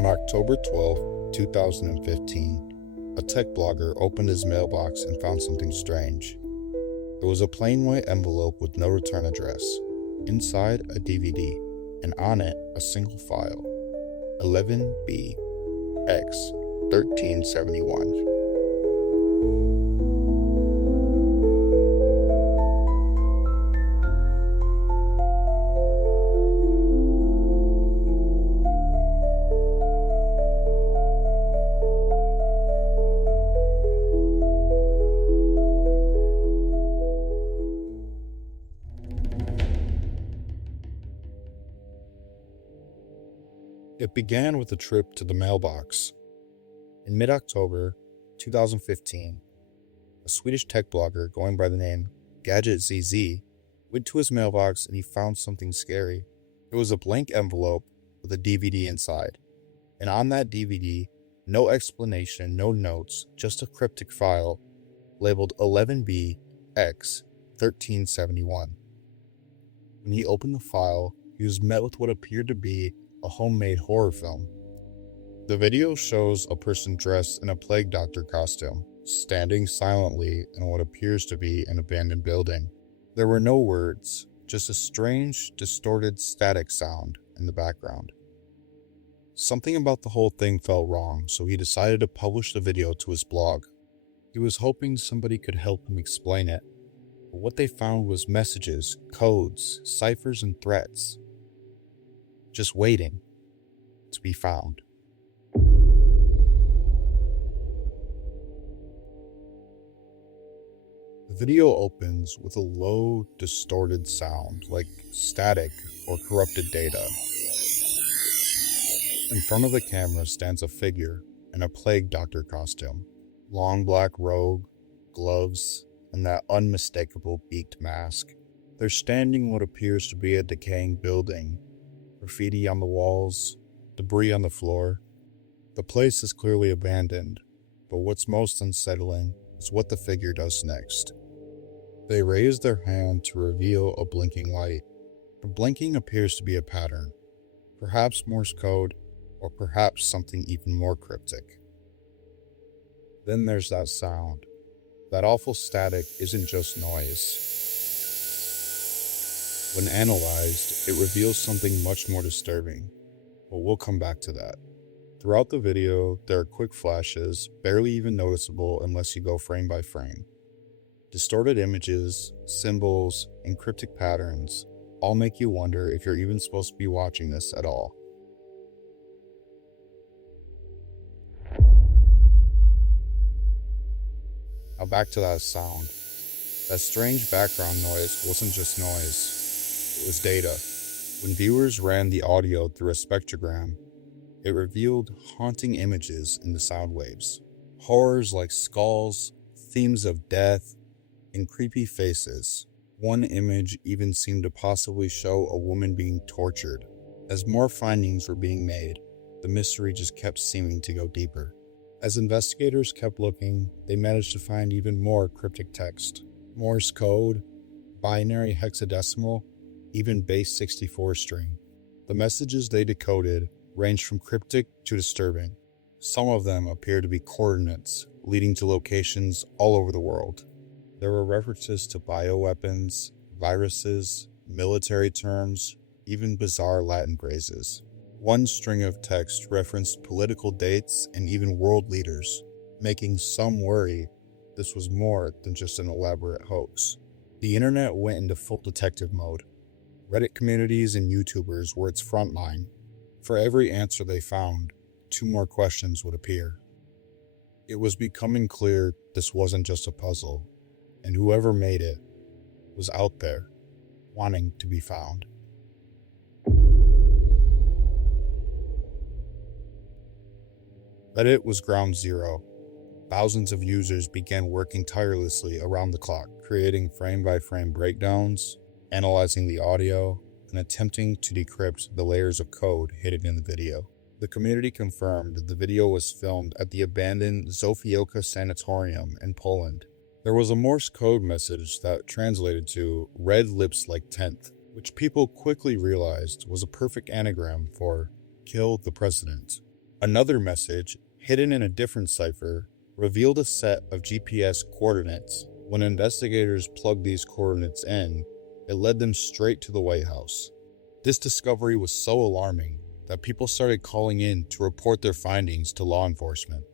On October 12, 2015, a tech blogger opened his mailbox and found something strange. It was a plain white envelope with no return address. Inside, a DVD, and on it, a single file, 11B X 1371. It began with a trip to the mailbox. In mid-October 2015, a Swedish tech blogger going by the name Gadget ZZ went to his mailbox and he found something scary. It was a blank envelope with a DVD inside. And on that DVD, no explanation, no notes, just a cryptic file labeled 11B X 1371. When he opened the file, he was met with what appeared to be a homemade horror film. The video shows a person dressed in a plague doctor costume, standing silently in what appears to be an abandoned building. There were no words, just a strange, distorted static sound in the background. Something about the whole thing felt wrong, so he decided to publish the video to his blog. He was hoping somebody could help him explain it, but what they found was messages, codes, ciphers, and threats. Just waiting to be found. The video opens with a low, distorted sound, like static or corrupted data. In front of the camera stands a figure in a plague doctor costume, long black robe, gloves, and that unmistakable beaked mask. They're standing in what appears to be a decaying building. Graffiti on the walls, debris on the floor. The place is clearly abandoned, but what's most unsettling is what the figure does next. They raise their hand to reveal a blinking light. The blinking appears to be a pattern, perhaps Morse code, or perhaps something even more cryptic. Then there's that sound. That awful static isn't just noise. When analyzed, it reveals something much more disturbing, but we'll come back to that. Throughout the video, there are quick flashes, barely even noticeable unless you go frame by frame. Distorted images, symbols, and cryptic patterns all make you wonder if you're even supposed to be watching this at all. Now back to that sound. That strange background noise wasn't just noise. It was data. When viewers ran the audio through a spectrogram, it revealed haunting images in the sound waves. Horrors like skulls, themes of death, and creepy faces. One image even seemed to possibly show a woman being tortured. As more findings were being made, the mystery just kept seeming to go deeper. As investigators kept looking, they managed to find even more cryptic text. Morse code, binary hexadecimal, even base 64 string. The messages they decoded ranged from cryptic to disturbing. Some of them appear to be coordinates, leading to locations all over the world. There were references to bioweapons, viruses, military terms, even bizarre Latin phrases. One string of text referenced political dates and even world leaders, making some worry this was more than just an elaborate hoax. The internet went into full detective mode. Reddit communities and YouTubers were its front line. For every answer they found, 2 more questions would appear. It was becoming clear this wasn't just a puzzle, and whoever made it was out there, wanting to be found. Reddit was ground zero. Thousands of users began working tirelessly around the clock, creating frame-by-frame breakdowns, analyzing the audio, and attempting to decrypt the layers of code hidden in the video. The community confirmed that the video was filmed at the abandoned Zofioka sanatorium in Poland. There was a Morse code message that translated to "red lips like 10th," which people quickly realized was a perfect anagram for "kill the president." Another message, hidden in a different cipher, revealed a set of GPS coordinates. When investigators plugged these coordinates in, it led them straight to the White House. This discovery was so alarming that people started calling in to report their findings to law enforcement.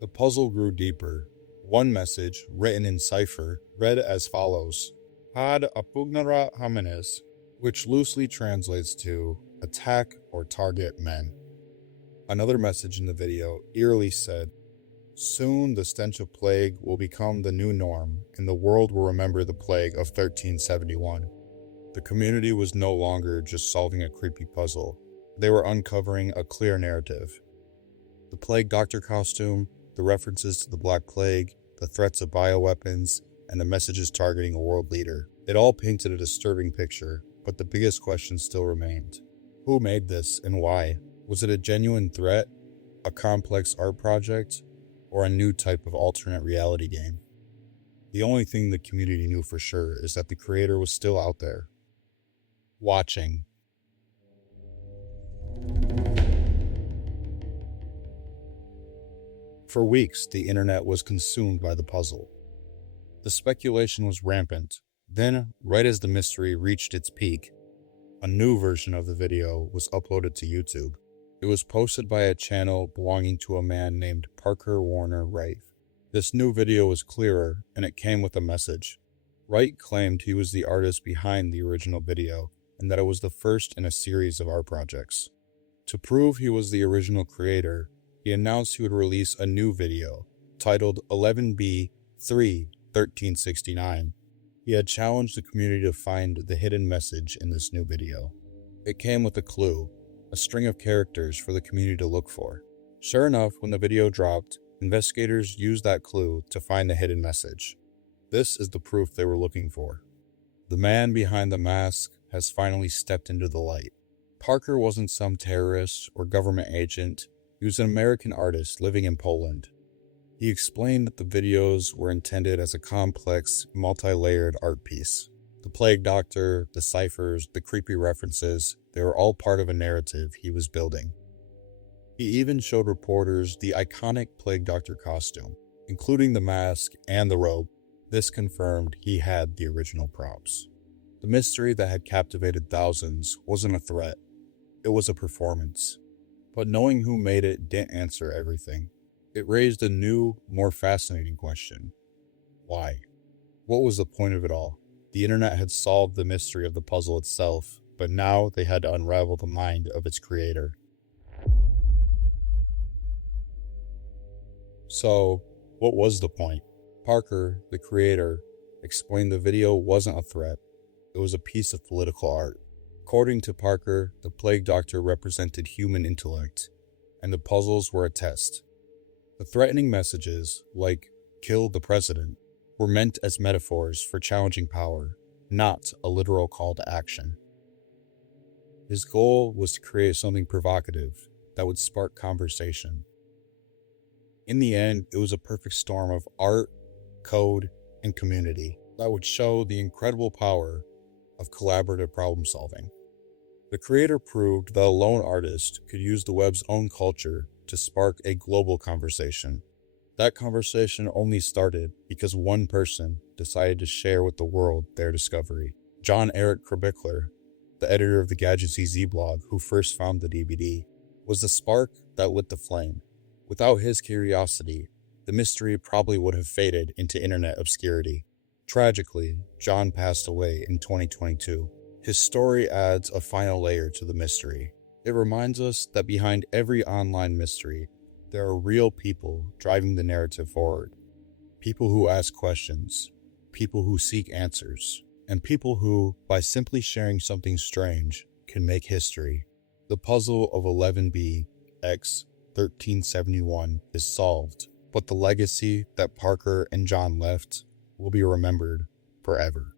The puzzle grew deeper. One message, written in cipher, read as follows: Had apugnara homines, which loosely translates to attack or target men. Another message in the video eerily said, Soon the stench of plague will become the new norm, and the world will remember the plague of 1371. The community was no longer just solving a creepy puzzle. They were uncovering a clear narrative. The plague doctor costume, the references to the Black Plague, the threats of bioweapons, and the messages targeting a world leader. It all painted a disturbing picture, but the biggest question still remained. Who made this and why? Was it a genuine threat, a complex art project, or a new type of alternate reality game? The only thing the community knew for sure is that the creator was still out there, watching. For weeks, the internet was consumed by the puzzle. The speculation was rampant. Then, right as the mystery reached its peak, a new version of the video was uploaded to YouTube. It was posted by a channel belonging to a man named Parker Warner Wright. This new video was clearer, and it came with a message. Wright claimed he was the artist behind the original video, and that it was the first in a series of art projects. To prove he was the original creator, he announced he would release a new video, titled 11B3-1369. He had challenged the community to find the hidden message in this new video. It came with a clue, a string of characters for the community to look for. Sure enough, when the video dropped, investigators used that clue to find the hidden message. This is the proof they were looking for. The man behind the mask has finally stepped into the light. Parker wasn't some terrorist or government agent. He was an American artist living in Poland. He explained that the videos were intended as a complex, multi-layered art piece. The plague doctor, the ciphers, the creepy references, they were all part of a narrative he was building. He even showed reporters the iconic plague doctor costume, including the mask and the robe. This confirmed he had the original props. The mystery that had captivated thousands wasn't a threat. It was a performance. But knowing who made it didn't answer everything. It raised a new, more fascinating question. Why? What was the point of it all? The internet had solved the mystery of the puzzle itself, but now they had to unravel the mind of its creator. So, what was the point? Parker, the creator, explained the video wasn't a threat. It was a piece of political art. According to Parker, the plague doctor represented human intellect, and the puzzles were a test. The threatening messages, like, kill the president, were meant as metaphors for challenging power, not a literal call to action. His goal was to create something provocative that would spark conversation. In the end, it was a perfect storm of art, code, and community that would show the incredible power of collaborative problem solving. The creator proved that a lone artist could use the web's own culture to spark a global conversation. That conversation only started because one person decided to share with the world their discovery. John Erik Krahbichler, the editor of the Gadget CZ blog who first found the DVD, was the spark that lit the flame. Without his curiosity, the mystery probably would have faded into internet obscurity. Tragically, John passed away in 2022. His story adds a final layer to the mystery. It reminds us that behind every online mystery, there are real people driving the narrative forward. People who ask questions, people who seek answers, and people who, by simply sharing something strange, can make history. The puzzle of 11B X 1371 is solved, but the legacy that Parker and John left will be remembered forever.